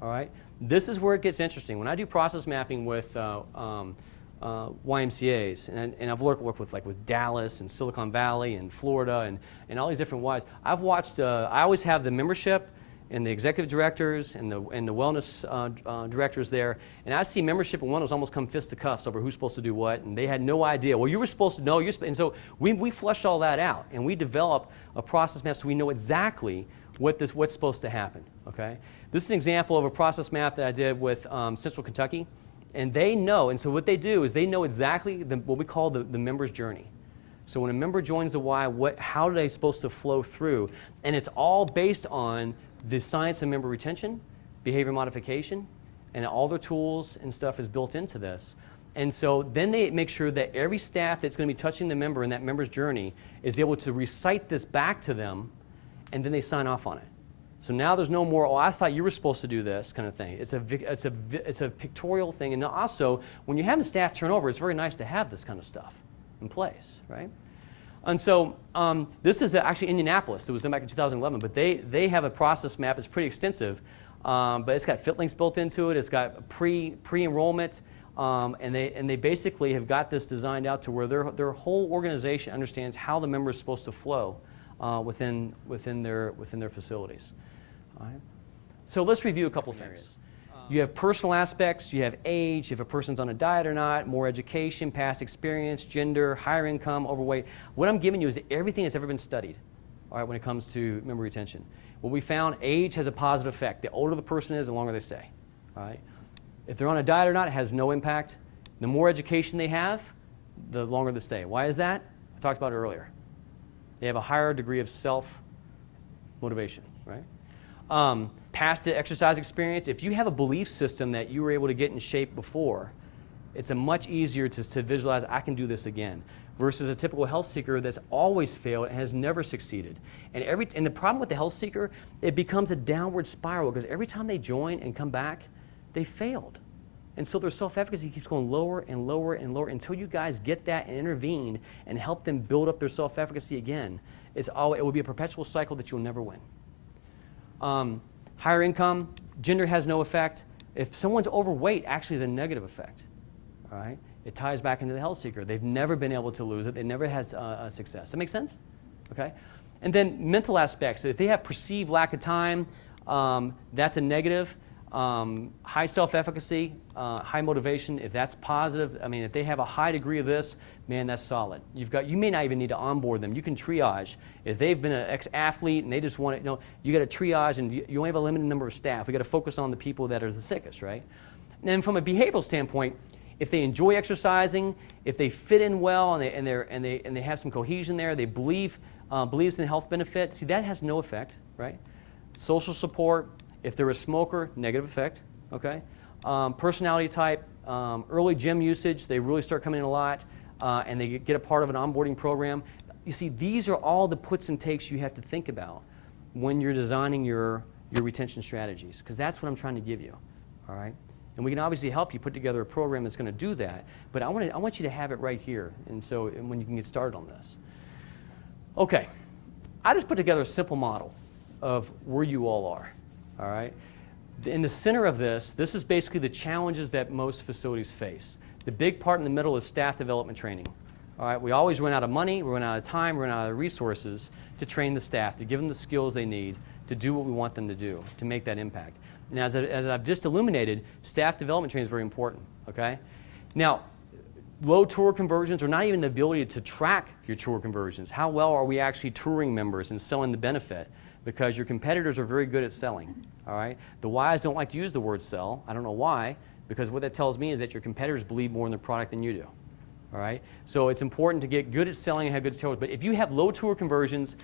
All right? This is where it gets interesting. When I do process mapping with YMCAs, and I've worked with Dallas and Silicon Valley and Florida and all these different Ys, I've watched, I always have the membership and the executive directors and the wellness directors there, and I'd see membership and wellness almost come fisticuffs over who's supposed to do what, and they had no idea. Well, you were supposed to know, and so we flushed all that out, and we developed a process map so we know exactly what's supposed to happen, okay? This is an example of a process map that I did with Central Kentucky, and they know, and so what they do is they know exactly what we call the member's journey. So when a member joins the Y, how are they supposed to flow through? And it's all based on the science of member retention, behavior modification, and all their tools and stuff is built into this. And so then they make sure that every staff that's going to be touching the member in that member's journey is able to recite this back to them, and then they sign off on it. So now there's no more, oh, I thought you were supposed to do this kind of thing. It's a pictorial thing. And also, when you're having staff turnover, it's very nice to have this kind of stuff in place, right? And so this is actually Indianapolis. It was done back in 2011, but they have a process map. It's pretty extensive, but it's got fit links built into it. It's got pre-enrollment, and they basically have got this designed out to where their whole organization understands how the member is supposed to flow within their facilities. All right. So let's review a couple things. You have personal aspects, you have age, if a person's on a diet or not, more education, past experience, gender, higher income, overweight. What I'm giving you is everything that's ever been studied, all right, when it comes to member retention. What we found, age has a positive effect. The older the person is, the longer they stay, all right? If they're on a diet or not, it has no impact. The more education they have, the longer they stay. Why is that? I talked about it earlier. They have a higher degree of self-motivation, right? Past exercise experience, if you have a belief system that you were able to get in shape before, it's a much easier to visualize, I can do this again, versus a typical health seeker that's always failed and has never succeeded. And the problem with the health seeker, it becomes a downward spiral because every time they join and come back, they failed. And so their self-efficacy keeps going lower and lower and lower until you guys get that and intervene and help them build up their self-efficacy again. It will be a perpetual cycle that you'll never win. Higher income, gender has no effect. If someone's overweight, actually is a negative effect. All right? It ties back into the health seeker. They've never been able to lose it. They've never had success. That make sense? Okay? And then mental aspects. If they have perceived lack of time, that's a negative. High self-efficacy, high motivation, if that's positive, I mean, if they have a high degree of this, man, that's solid. You may not even need to onboard them. You can triage. If they've been an ex-athlete and they just want to, you got to triage, and you only have a limited number of staff. We got to focus on the people that are the sickest, right? And then from a behavioral standpoint, if they enjoy exercising, if they fit in well, and they have some cohesion there, they believes in health benefits. See, that has no effect, right? Social support. If they're a smoker, negative effect, okay? Personality type, early gym usage, they really start coming in a lot, and they get a part of an onboarding program. You see, these are all the puts and takes you have to think about when you're designing your retention strategies, because that's what I'm trying to give you, all right? And we can obviously help you put together a program that's going to do that, but I want you to have it right here, and when you can get started on this. Okay, I just put together a simple model of where you all are. All right. In the center of this is basically the challenges that most facilities face. The big part in the middle is staff development training. All right. We always run out of money, we run out of time, we run out of resources to train the staff, to give them the skills they need to do what we want them to do, to make that impact. And as I've just illuminated, staff development training is very important. Okay. Now, low tour conversions, or not even the ability to track your tour conversions. How well are we actually touring members and selling the benefit? Because your competitors are very good at selling, all right? The Ys don't like to use the word sell. I don't know why, because what that tells me is that your competitors believe more in the product than you do, all right? So it's important to get good at selling and have good sales. But if you have low tour conversions,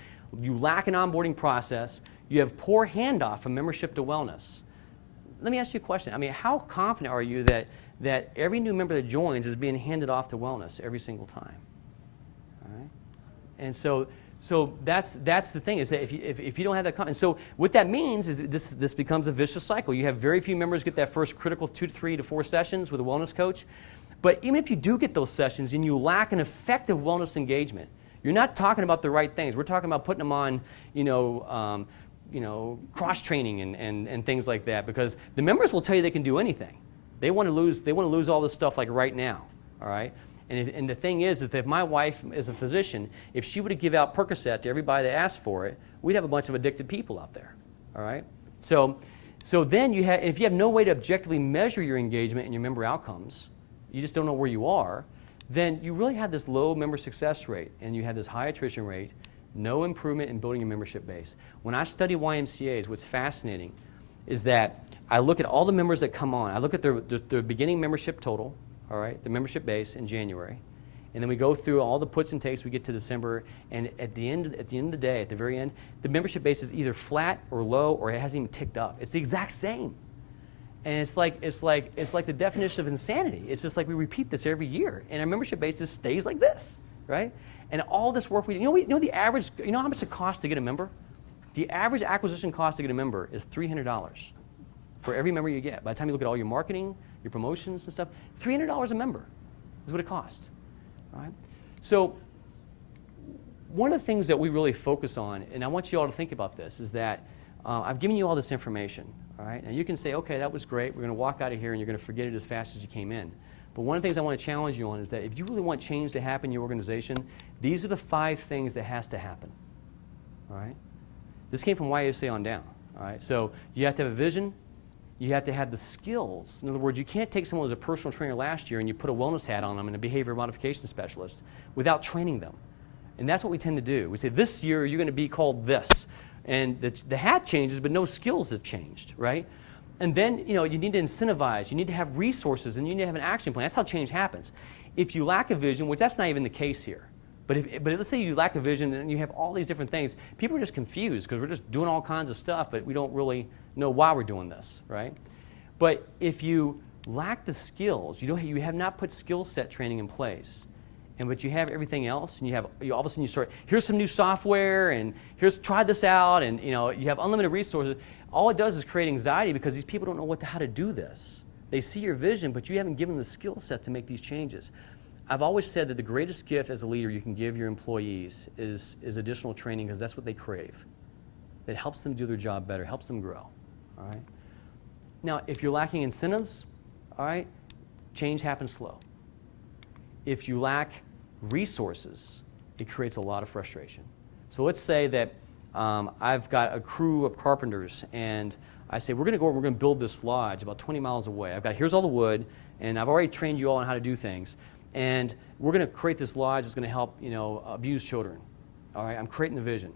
you lack an onboarding process, you have poor handoff from membership to wellness. Let me ask you a question. I mean, how confident are you that every new member that joins is being handed off to wellness every single time, all right? And so that's the thing, is that if you don't have that confidence. So what that means is that this becomes a vicious cycle. You have very few members get that first critical 2 to 3 to 4 sessions with a wellness coach. But even if you do get those sessions and you lack an effective wellness engagement, you're not talking about the right things. We're talking about putting them on, cross training and things like that, because the members will tell you they can do anything. They want to lose all this stuff like right now. All right. And the thing is that if my wife is a physician, if she were to give out Percocet to everybody that asked for it, we'd have a bunch of addicted people out there, all right? So then if you have no way to objectively measure your engagement and your member outcomes, you just don't know where you are, then you really have this low member success rate and you have this high attrition rate, no improvement in building your membership base. When I study YMCAs, what's fascinating is that I look at all the members that come on. I look at their beginning membership total, all right, the membership base in January, and then we go through all the puts and takes. We get to December, and at the end of the day, at the very end, the membership base is either flat or low, or it hasn't even ticked up. It's the exact same, and it's like the definition of insanity. It's just like we repeat this every year, and our membership base just stays like this, right? And all this work you know the average, you know how much it costs to get a member? The average acquisition cost to get a member is $300 for every member you get. By the time you look at all your marketing, your promotions and stuff, $300 a member is what it costs. All right? So one of the things that we really focus on, and I want you all to think about this, is that I've given you all this information. All right? Now you can say, okay, that was great. We're going to walk out of here and you're going to forget it as fast as you came in. But one of the things I want to challenge you on is that if you really want change to happen in your organization, these are the 5 things that has to happen. All right? This came from YSA on down. All right? So you have to have a vision. You have to have the skills. In other words, you can't take someone who was a personal trainer last year and you put a wellness hat on them and a behavior modification specialist without training them. And that's what we tend to do. We say, this year you're going to be called this. And the hat changes, but no skills have changed, right? And then, you need to incentivize. You need to have resources, and you need to have an action plan. That's how change happens. If you lack a vision, which that's not even the case here, but let's say you lack a vision and you have all these different things, people are just confused because we're just doing all kinds of stuff, but we don't really know why we're doing this, right? But if you lack the skills, you have not put skill set training in place, but you have everything else, and all of a sudden you start, here's some new software, and try this out, and you have unlimited resources. All it does is create anxiety because these people don't know how to do this. They see your vision, but you haven't given them the skill set to make these changes. I've always said that the greatest gift as a leader you can give your employees is additional training, because that's what they crave. It helps them do their job better, helps them grow. All right? Now, if you're lacking incentives, all right, change happens slow. If you lack resources, it creates a lot of frustration. So let's say that I've got a crew of carpenters, and I say, we're going to go and we're going to build this lodge about 20 miles away. Here's all the wood, and I've already trained you all on how to do things. And we're going to create this lodge that's going to help, abused children. All right, I'm creating the vision.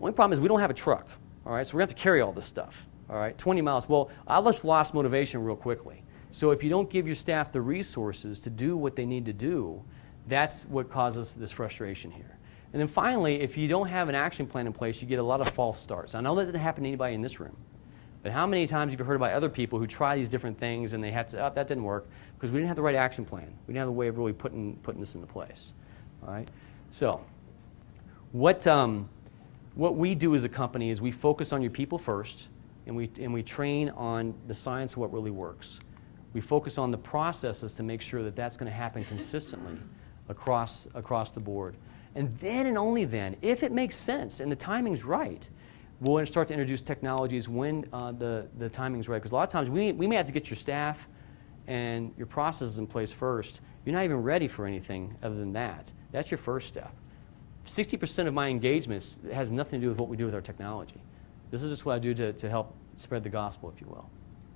Only problem is we don't have a truck. All right, so we're going to have to carry all this stuff. All right, 20 miles. Well, I just lost motivation real quickly. So if you don't give your staff the resources to do what they need to do, that's what causes this frustration here. And then finally, if you don't have an action plan in place, you get a lot of false starts. I know that didn't happen to anybody in this room. But how many times have you heard about other people who try these different things and they have to, that didn't work because we didn't have the right action plan. We didn't have a way of really putting this into place. All right? So what we do as a company is we focus on your people first, and we train on the science of what really works. We focus on the processes to make sure that that's going to happen consistently across the board. And then and only then, if it makes sense and the timing's right, we'll start to introduce technologies when the timing's right. Because a lot of times we may have to get your staff and your processes in place first. You're not even ready for anything other than that. That's your first step. 60% of my engagements has nothing to do with what we do with our technology. This is just what I do to help spread the gospel, if you will.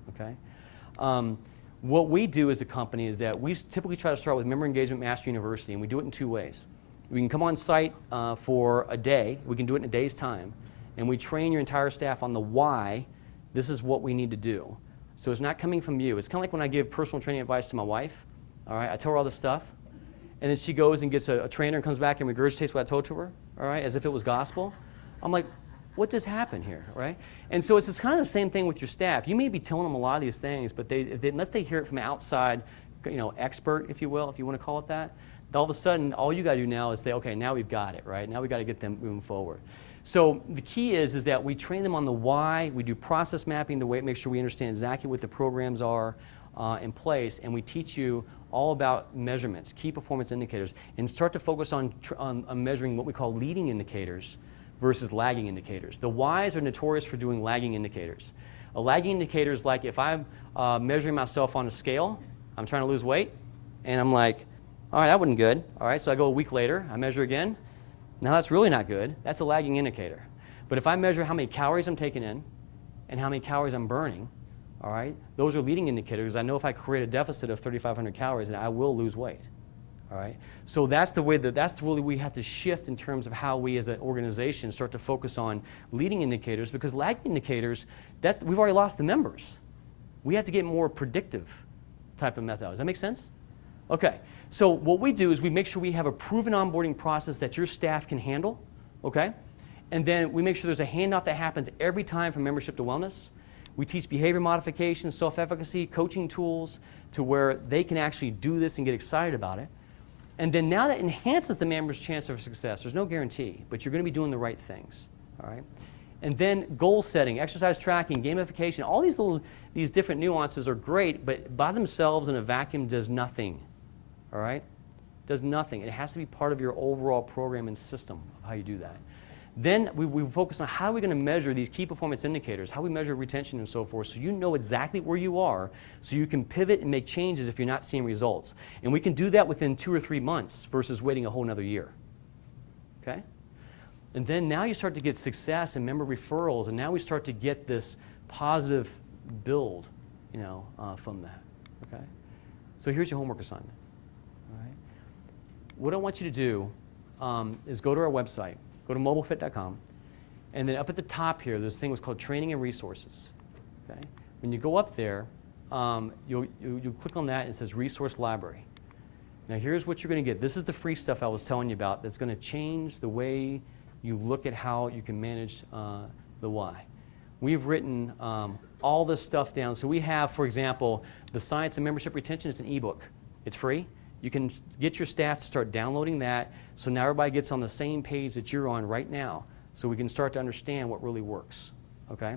Okay? What we do as a company is that we typically try to start with Member Engagement Master University, and we do it in 2 ways. We can come on site for a day. We can do it in a day's time. And we train your entire staff on the why this is what we need to do. So it's not coming from you. It's kind of like when I give personal training advice to my wife. All right, I tell her all this stuff, and then she goes and gets a trainer and comes back and regurgitates what I told to her, all right, as if it was gospel. I'm like, what just happened here, right? And so it's kind of the same thing with your staff. You may be telling them a lot of these things, but unless they hear it from an outside, expert, if you will, if you want to call it that, all of a sudden, all you got to do now is say, okay, now we've got it, right? Now we've got to get them moving forward. So the key is that we train them on the why. We do process mapping to make sure we understand exactly what the programs are in place, and we teach you all about measurements, key performance indicators, and start to focus on measuring what we call leading indicators versus lagging indicators. The whys are notorious for doing lagging indicators. A lagging indicator is like if I'm measuring myself on a scale, I'm trying to lose weight, and I'm like, all right, that wasn't good. All right, so I go a week later, I measure again. Now that's really not good. That's a lagging indicator. But if I measure how many calories I'm taking in, and how many calories I'm burning, all right? Those are leading indicators. I know if I create a deficit of 3,500 calories, then I will lose weight, all right? So that's the way that's really we have to shift in terms of how we as an organization start to focus on leading indicators, because lagging indicators, we've already lost the members. We have to get more predictive type of method. Does that make sense? Okay, so what we do is we make sure we have a proven onboarding process that your staff can handle, okay? And then we make sure there's a handoff that happens every time from membership to wellness. We teach behavior modification, self-efficacy, coaching tools to where they can actually do this and get excited about it. And then now that enhances the member's chance of success. There's no guarantee, but you're going to be doing the right things, all right? And then goal setting, exercise tracking, gamification, all these different nuances are great, but by themselves in a vacuum does nothing, all right? Does nothing. It has to be part of your overall program and system of how you do that. Then we focus on how are we going to measure these key performance indicators, how we measure retention and so forth, so you know exactly where you are, so you can pivot and make changes if you're not seeing results. And we can do that within 2 or 3 months versus waiting a whole nother year, okay? And then now you start to get success and member referrals, and now we start to get this positive build, from that, okay? So here's your homework assignment, all right? What I want you to do is go to our website. Go to mobilefit.com, and then up at the top here, this thing was called Training and Resources. Okay? When you go up there, you'll click on that, and it says Resource Library. Now here's what you're going to get. This is the free stuff I was telling you about that's going to change the way you look at how you can manage the why. We've written all this stuff down. So we have, for example, the Science of Membership Retention. It's an ebook. It's free. You can get your staff to start downloading that, so now everybody gets on the same page that you're on right now, so we can start to understand what really works, okay?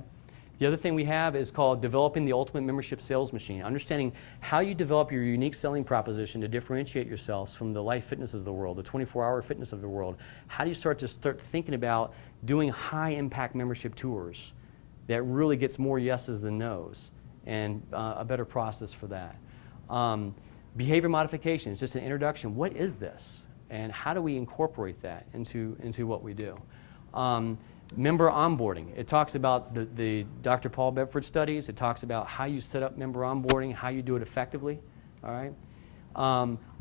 The other thing we have is called Developing the Ultimate Membership Sales Machine, understanding how you develop your unique selling proposition to differentiate yourselves from the Life Fitnesses of the world, the 24-hour fitness of the world. How do you start thinking about doing high-impact membership tours that really gets more yeses than nos, and a better process for that. Behavior modification is just an introduction. What is this? And how do we incorporate that into what we do? Member onboarding. It talks about the Dr. Paul Bedford studies. It talks about how you set up member onboarding, how you do it effectively. All right?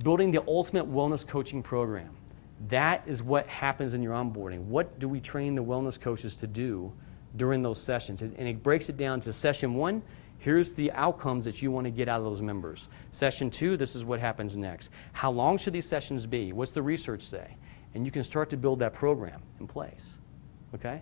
Building the ultimate wellness coaching program. That is what happens in your onboarding. What do we train the wellness coaches to do during those sessions? And it breaks it down to session 1. Here's the outcomes that you want to get out of those members. Session 2, this is what happens next. How long should these sessions be? What's the research say? And you can start to build that program in place, okay?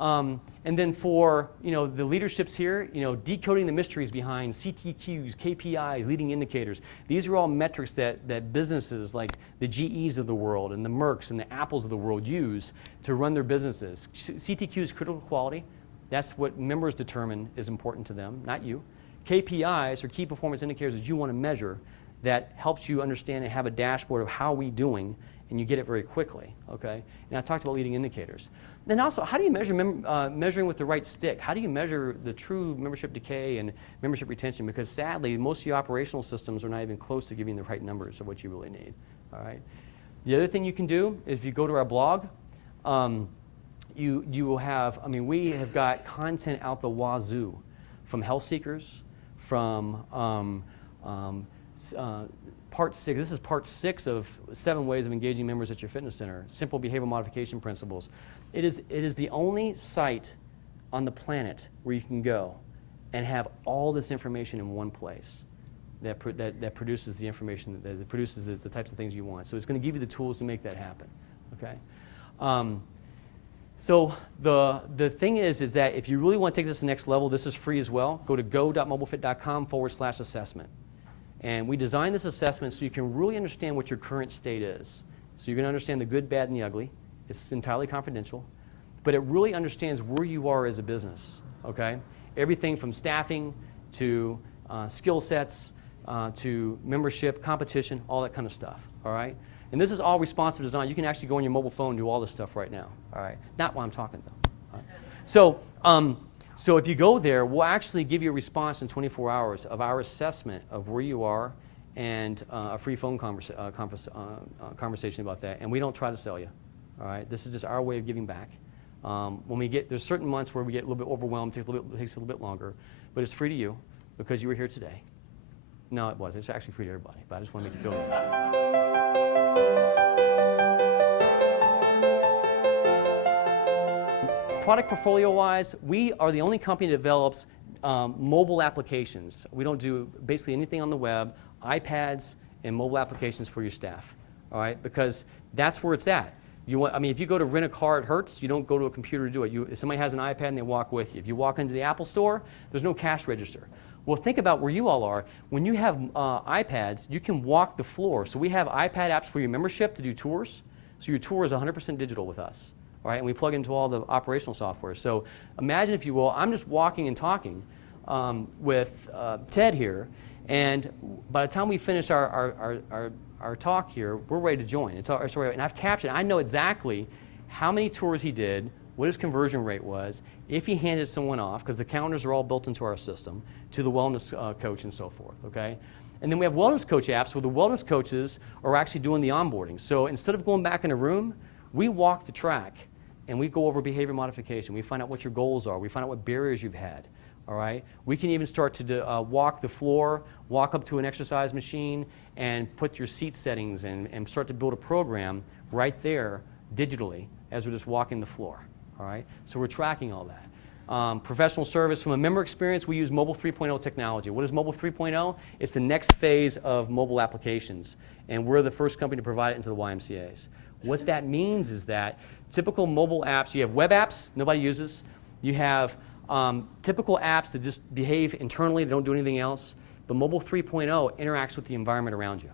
And then for the leaderships here, decoding the mysteries behind CTQs, KPIs, leading indicators. These are all metrics that businesses like the GEs of the world and the Mercks and the Apples of the world use to run their businesses. CTQ is critical quality. That's what members determine is important to them, not you. KPIs are key performance indicators that you want to measure that helps you understand and have a dashboard of how we're doing, and you get it very quickly, okay? And I talked about leading indicators. Then also, how do you measure measuring with the right stick? How do you measure the true membership decay and membership retention? Because sadly, most of your operational systems are not even close to giving the right numbers of what you really need, all right? The other thing you can do is if you go to our blog, you will have, we have got content out the wazoo from health seekers, from part 6. This is part 6 of 7 ways of engaging members at your fitness center. Simple behavioral modification principles. It is the only site on the planet where you can go and have all this information in one place that produces the information, that produces the types of things you want. So it's going to give you the tools to make that happen, okay? So the thing is that if you really want to take this to the next level, this is free as well. Go to go.mobilefit.com/assessment. And we designed this assessment so you can really understand what your current state is. So you're going to understand the good, bad, and the ugly. It's entirely confidential. But it really understands where you are as a business, okay? Everything from staffing to skill sets to membership, competition, all that kind of stuff, all right? And this is all responsive design. You can actually go on your mobile phone and do all this stuff right now, all right? Not while I'm talking, though. All right? So if you go there, we'll actually give you a response in 24 hours of our assessment of where you are and a free phone conversation about that. And we don't try to sell you, all right? This is just our way of giving back. There's certain months where we get a little bit overwhelmed, takes a little bit longer, but it's free to you because you were here today. No, it was. It's actually free to everybody, but I just want to make you feel good. Product portfolio-wise, we are the only company that develops mobile applications. We don't do basically anything on the web, iPads and mobile applications for your staff, all right? Because that's where it's at. If you go to rent a car at Hertz, you don't go to a computer to do it. If somebody has an iPad and they walk with you. If you walk into the Apple store, there's no cash register. Well, think about where you all are. When you have iPads, you can walk the floor. So we have iPad apps for your membership to do tours. So your tour is 100% digital with us, all right? And we plug into all the operational software. So imagine, if you will, I'm just walking and talking with Ted here, and by the time we finish our talk here, we're ready to join. And I've captured, I know exactly how many tours he did, what his conversion rate was, if he handed someone off, because the calendars are all built into our system, to the wellness coach and so forth, okay? And then we have wellness coach apps where the wellness coaches are actually doing the onboarding. So instead of going back in a room, we walk the track and we go over behavior modification. We find out what your goals are. We find out what barriers you've had. All right? We can even start to walk the floor, walk up to an exercise machine, and put your seat settings in, and start to build a program right there digitally as we're just walking the floor. All right? So we're tracking all that. Professional service, from a member experience, we use Mobile 3.0 technology. What is Mobile 3.0? It's the next phase of mobile applications, and we're the first company to provide it into the YMCAs. What that means is that typical mobile apps, you have web apps nobody uses. You have typical apps that just behave internally, they don't do anything else. But Mobile 3.0 interacts with the environment around you.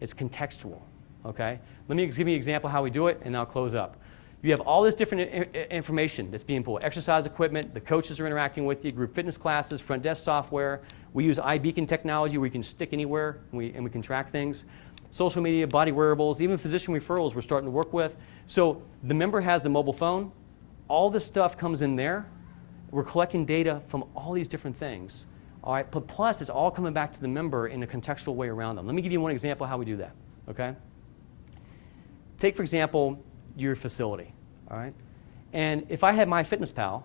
It's contextual, okay? Let me give you an example of how we do it, and I'll close up. You have all this different information that's being pulled. Exercise equipment, the coaches are interacting with you, group fitness classes, front desk software. We use iBeacon technology where you can stick anywhere, and we can track things. Social media, body wearables, even physician referrals we're starting to work with. So the member has the mobile phone. All this stuff comes in there. We're collecting data from all these different things. All right, but plus it's all coming back to the member in a contextual way around them. Let me give you one example of how we do that, okay? Take, for example, your facility, all right? And if I had MyFitnessPal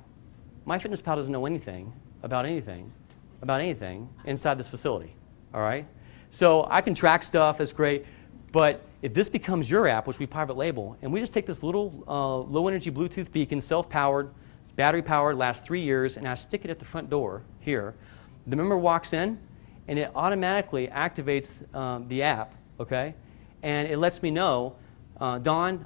doesn't know anything about anything inside this facility, all right? So I can track stuff, that's great, but if this becomes your app, which we private label, and we just take this little low-energy Bluetooth beacon, self-powered, battery powered, lasts 3 years, and I stick it at the front door here. The member walks in, and it automatically activates the app, okay? And it lets me know, Dawn,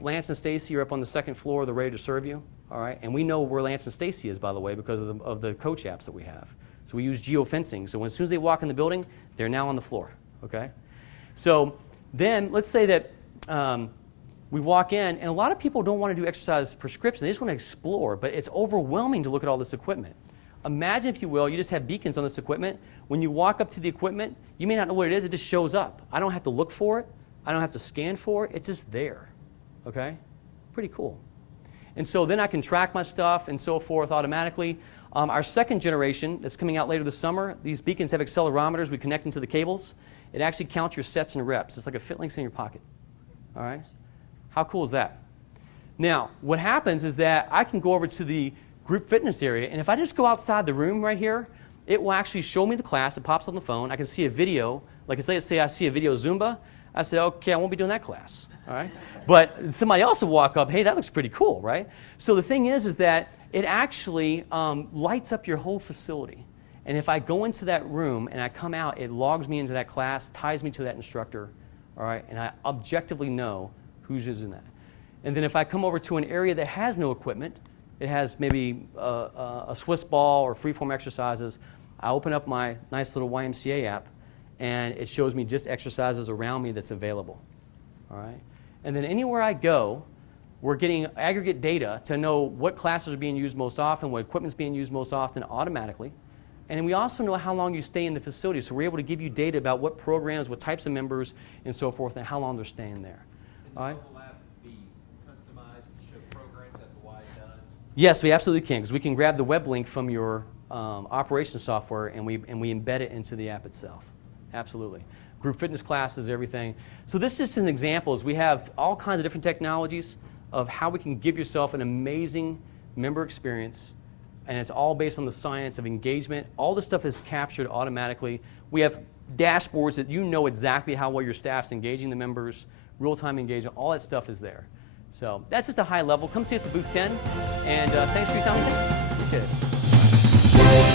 Lance and Stacy are up on the second floor. They're ready to serve you, all right? And we know where Lance and Stacy is, by the way, because of the coach apps that we have. So we use geofencing. So as soon as they walk in the building, they're now on the floor, okay? So then let's say that we walk in, and a lot of people don't want to do exercise prescription. They just want to explore, but it's overwhelming to look at all this equipment. Imagine, if you will, you just have beacons on this equipment. When you walk up to the equipment, you may not know what it is. It just shows up. I don't have to look for it. I don't have to scan for it. It's just there, okay? Pretty cool. And so then I can track my stuff and so forth automatically. Our second generation that's coming out later this summer, these beacons have accelerometers. We connect them to the cables. It actually counts your sets and reps. It's like a FitLinks in your pocket, all right? How cool is that? Now, what happens is that I can go over to the group fitness area, and if I just go outside the room right here, it will actually show me the class. It pops on the phone. I can see a video. Like, let's say I see a video Zumba. I say, okay, I won't be doing that class, all right? But somebody else will walk up, hey, that looks pretty cool, right? So the thing is that it actually lights up your whole facility. And if I go into that room and I come out, it logs me into that class, ties me to that instructor, all right? And I objectively know who's using that. And then if I come over to an area that has no equipment, it has maybe a Swiss ball or freeform exercises, I open up my nice little YMCA app, and it shows me just exercises around me that's available, all right? And then anywhere I go, we're getting aggregate data to know what classes are being used most often, what equipment's being used most often automatically. And we also know how long you stay in the facility, so we're able to give you data about what programs, what types of members, and so forth, and how long they're staying there. All right? Will that be customized to show programs that the Y does? Yes, we absolutely can, because we can grab the web link from your operations software and we embed it into the app itself. Absolutely. Group fitness classes, everything. So this is just an example. Is we have all kinds of different technologies. of how we can give yourself an amazing member experience, and it's all based on the science of engagement. All this stuff is captured automatically. We have dashboards that you know exactly how well your staff's engaging the members, real-time engagement, all that stuff is there. So that's just a high level. Come see us at Booth 10, and thanks for your time and attention. Appreciate it.